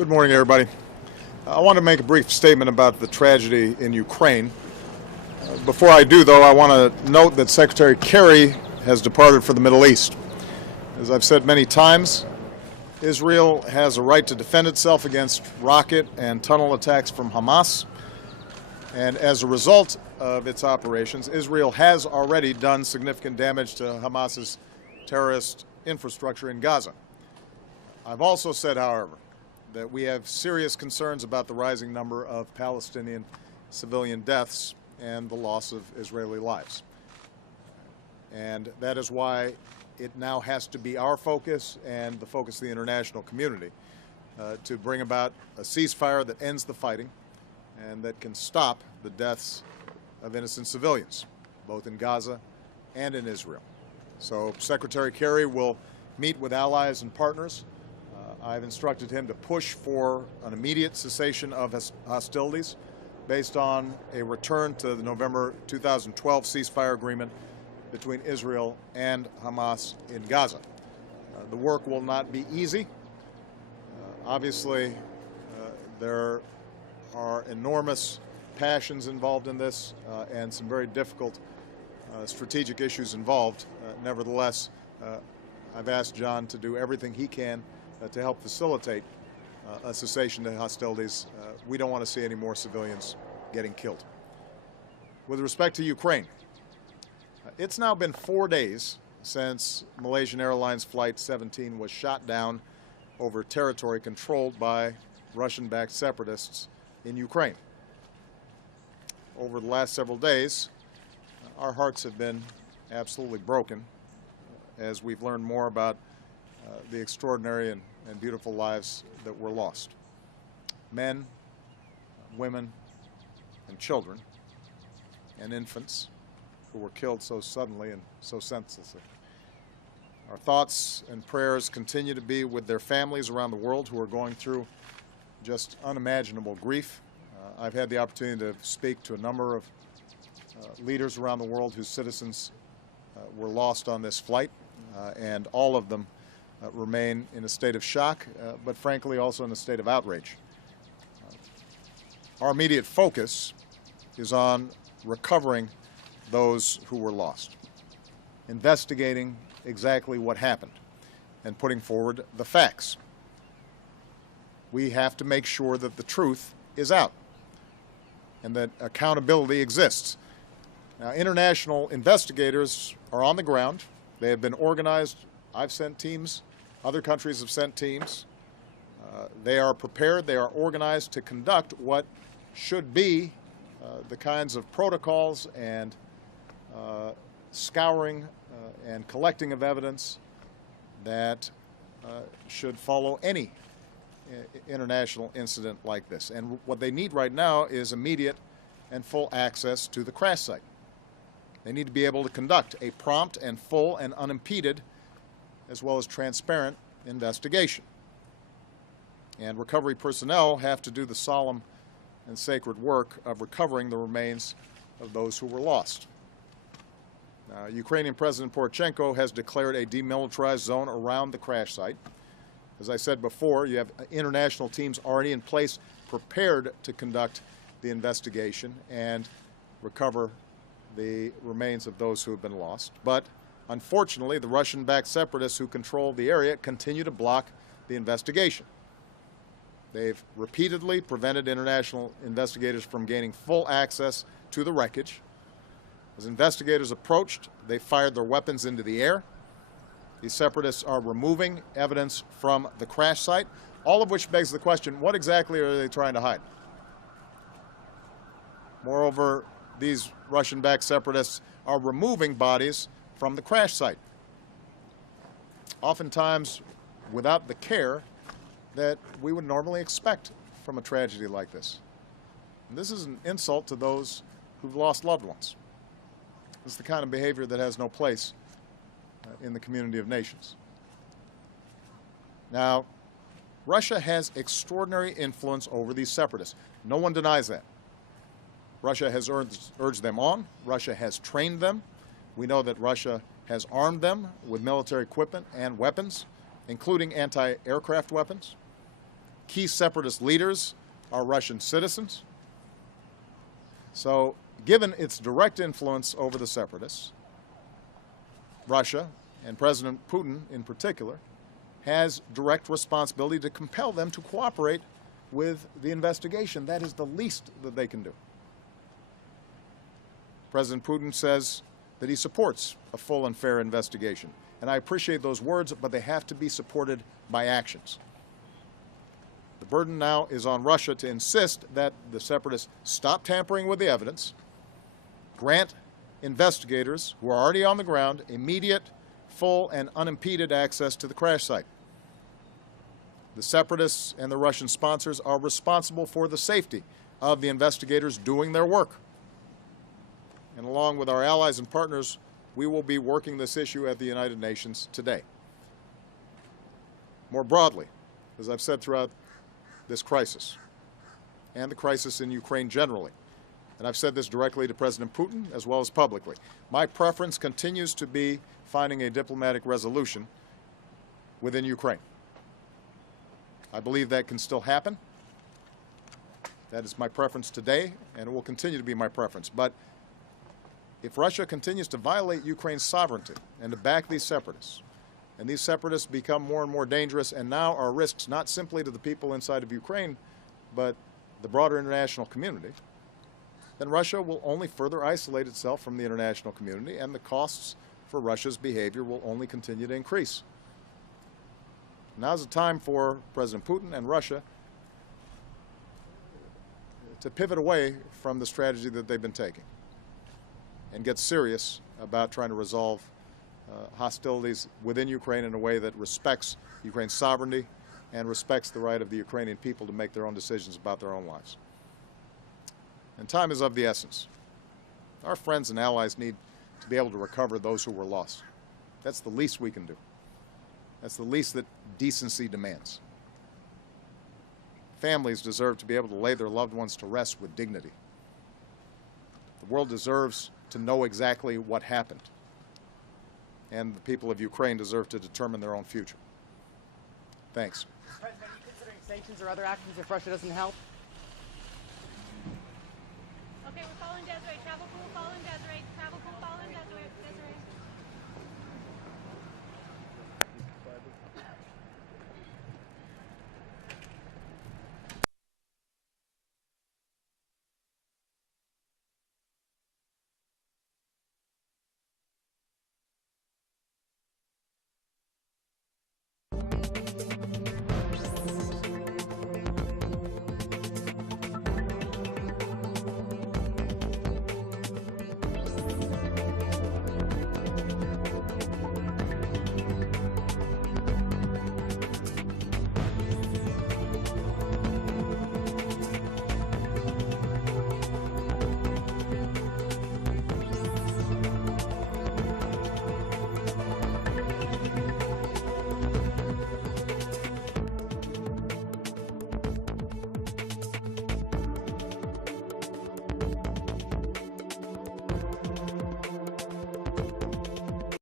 Good morning, everybody. I want to make a brief statement about the tragedy in Ukraine. Before I do, though, I want to note that Secretary Kerry has departed for the Middle East. As I've said many times, Israel has a right to defend itself against rocket and tunnel attacks from Hamas. And as a result of its operations, Israel has already done significant damage to Hamas's terrorist infrastructure in Gaza. I've also said, however, that we have serious concerns about the rising number of Palestinian civilian deaths and the loss of Israeli lives. And that is why it now has to be our focus and the focus of the international community to bring about a ceasefire that ends the fighting and that can stop the deaths of innocent civilians, both in Gaza and in Israel. So Secretary Kerry will meet with allies and partners. I've instructed him to push for an immediate cessation of hostilities based on a return to the November 2012 ceasefire agreement between Israel and Hamas in Gaza. The work will not be easy. Obviously, there are enormous passions involved in this and some very difficult strategic issues involved. Nevertheless, I've asked John to do everything he can to help facilitate a cessation to hostilities. We don't want to see any more civilians getting killed. With respect to Ukraine, it's now been 4 days since Malaysian Airlines Flight 17 was shot down over territory controlled by Russian-backed separatists in Ukraine. Over the last several days, our hearts have been absolutely broken as we've learned more about the extraordinary and beautiful lives that were lost. Men, women, and children, and infants who were killed so suddenly and so senselessly. Our thoughts and prayers continue to be with their families around the world who are going through just unimaginable grief. I've had the opportunity to speak to a number of leaders around the world whose citizens were lost on this flight, and all of them remain in a state of shock, but frankly also in a state of outrage. Our immediate focus is on recovering those who were lost, investigating exactly what happened, and putting forward the facts. We have to make sure that the truth is out and that accountability exists. Now, international investigators are on the ground. They have been organized. I've sent teams. Other countries have sent teams. They are prepared. They are organized to conduct what should be the kinds of protocols and scouring and collecting of evidence that should follow any international incident like this. And what they need right now is immediate and full access to the crash site. They need to be able to conduct a prompt and full and unimpeded as well as transparent investigation. And recovery personnel have to do the solemn and sacred work of recovering the remains of those who were lost. Ukrainian President Poroshenko has declared a demilitarized zone around the crash site. As I said before, you have international teams already in place prepared to conduct the investigation and recover the remains of those who have been lost. But unfortunately, the Russian-backed separatists who control the area continue to block the investigation. They've repeatedly prevented international investigators from gaining full access to the wreckage. As investigators approached, they fired their weapons into the air. These separatists are removing evidence from the crash site, all of which begs the question, what exactly are they trying to hide? Moreover, these Russian-backed separatists are removing bodies from the crash site, oftentimes without the care that we would normally expect from a tragedy like this. And this is an insult to those who've lost loved ones. This is the kind of behavior that has no place in the community of nations. Now, Russia has extraordinary influence over these separatists. No one denies that. Russia has urged them on. Russia has trained them. We know that Russia has armed them with military equipment and weapons, including anti-aircraft weapons. key separatist leaders are Russian citizens. So, given its direct influence over the separatists, Russia, and President Putin in particular, has direct responsibility to compel them to cooperate with the investigation. That is the least that they can do. President Putin says that he supports a full and fair investigation. And I appreciate those words, but they have to be supported by actions. The burden now is on Russia to insist that the separatists stop tampering with the evidence, grant investigators who are already on the ground immediate, full, and unimpeded access to the crash site. The separatists and the Russian sponsors are responsible for the safety of the investigators doing their work. And along with our allies and partners, we will be working this issue at the United Nations today. More broadly, as I've said throughout this crisis, and the crisis in Ukraine generally, and I've said this directly to President Putin as well as publicly, my preference continues to be finding a diplomatic resolution within Ukraine. I believe that can still happen. That is my preference today, and it will continue to be my preference. But if Russia continues to violate Ukraine's sovereignty and to back these separatists, and these separatists become more and more dangerous and now are risks not simply to the people inside of Ukraine, but the broader international community, then Russia will only further isolate itself from the international community, and the costs for Russia's behavior will only continue to increase. Now's the time for President Putin and Russia to pivot away from the strategy that they've been taking and get serious about trying to resolve hostilities within Ukraine in a way that respects Ukraine's sovereignty and respects the right of the Ukrainian people to make their own decisions about their own lives. And time is of the essence. Our friends and allies need to be able to recover those who were lost. That's the least we can do. That's the least that decency demands. Families deserve to be able to lay their loved ones to rest with dignity. The world deserves to know exactly what happened. And the people of Ukraine deserve to determine their own future. Thanks. President, are you considering sanctions or other actions if Russia doesn't help? Okay, we're following Desiree. Travel pool, following Desiree.